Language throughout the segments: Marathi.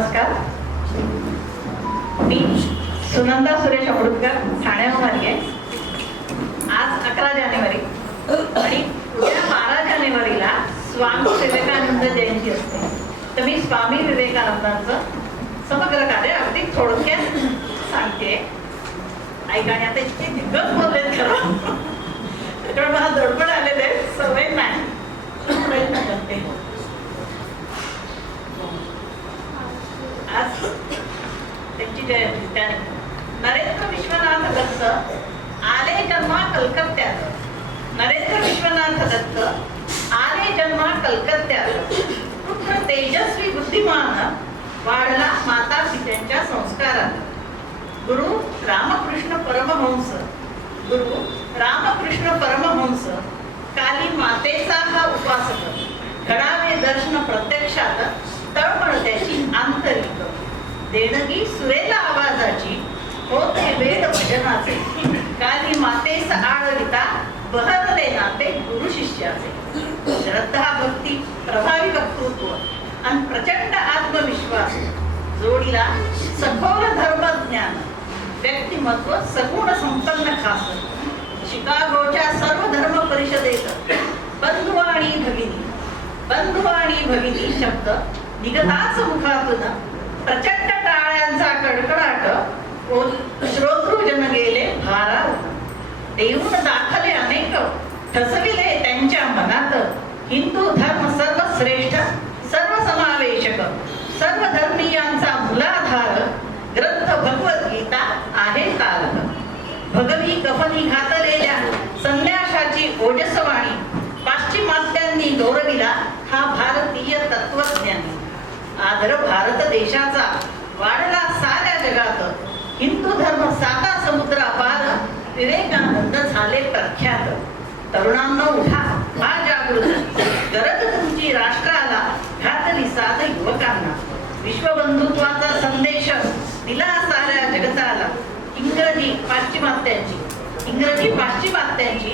नमस्कार. मी सुनंदा सुरेश अमृतकर ठाण्याहून आली आहे. आज 11 जानेवारी आणि उद्या 12 जानेवारीला स्वामी विवेकानंद जयंती असते. तर मी स्वामी विवेकानंदांचं समग्र कार्य अगदी थोडक्यात सांगते. ऐका. आणि आता इतके दिग्गज बोललेत खरं, त्याच्यामुळे मला दडपण आलेले, सवय नाही, प्रयत्न करते. आज त्यांची जयंती. त्याने नरेंद्र विश्वनाथ दत्त आले जन्मा कलकत्त्यात. नरेंद्र विश्वनाथ दत्त आले जन्मा कलकत्त्यात. पुत्र तेजस्वी बुद्धिमान वाढला माता पित्यांच्या संस्कारात. गुरु रामकृष्ण परमहंस काली मातेचा हा उपासक. घडावे दर्शन प्रत्यक्षात तळमळ त्याची आंतरिक. देणगी सुरेला आवाजाची होते वेद भजनाचे. काली मातेस आळविता बहरले नाते गुरु शिष्याचे. श्रद्धा भक्ती प्रभावी वक्तृत्व आणि प्रचंड आत्मविश्वास जोडीला सखोल धर्मज्ञान. व्यक्तिमत्व सगुण संपन्न खास. शिकागोच्या सर्व धर्म परिषदेत बंधू आणि भगिनी शब्द निघताच मुखातून. प्रचंड टाळ्यांचा कडकडाट श्रोतृजन गेले भारावून. देऊन दाखले अनेक ठसविले त्यांच्या मनात. हिंदू धर्म सर्वश्रेष्ठ सर्वसमावेशक सर्व धर्मीयांचा मूलाधार. ग्रंथ भगवद्गीता आहे तारक. भगवी कफनी घातलेल्या संन्याशाची ओजस्वाणी. पाश्चिमात्यांनी गौरविला हा भारतीय तत्वज्ञानी. आदर भारत देशाचा वाढला साऱ्या जगात. हिंदू धर्म साता समुद्रा पार. विवेकानंद झाले प्रख्यात. तरुणांनो उठा हा जागृत. गरज तुमची राष्ट्राला घातली साध युवकांना. विश्वबंधुत्वाचा संदेश दिला साऱ्या जगताला. इंग्रजी पाश्चिमात्यांची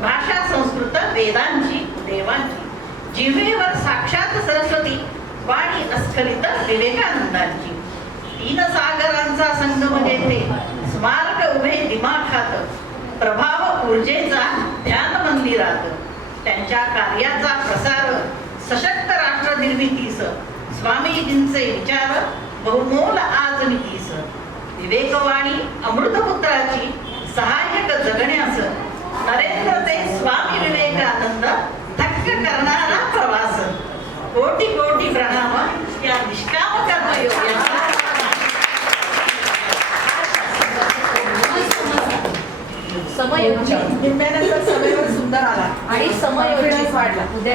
भाषा संस्कृत वेदांची देवांची. जिव्हेवर साक्षात सरस्वती वाणी अस्खलित विवेकानंदांची. 3 सागरांचा संगम जेथे स्मारक उभे दिमाखात. प्रभाव ऊर्जेचा ध्यान मंदिरात. त्यांच्या कार्याचा प्रसार सशक्त राष्ट्र निर्मितीस. स्वामीजींचे विचार बहुमोल आज नीतीस. विवेकवाणी अमृतपुत्राची सहाय्यक जगण्यास. नरेंद्र ते स्वामी विवेकानंद थक्क करणारा प्रवास. कोटी कोटी प्रणाम या निष्काम कर्मयोग्याचा. समयोचित निम्म्यानंतर सभेवर सुंदर आला आणि समयोचित वाढला. उद्या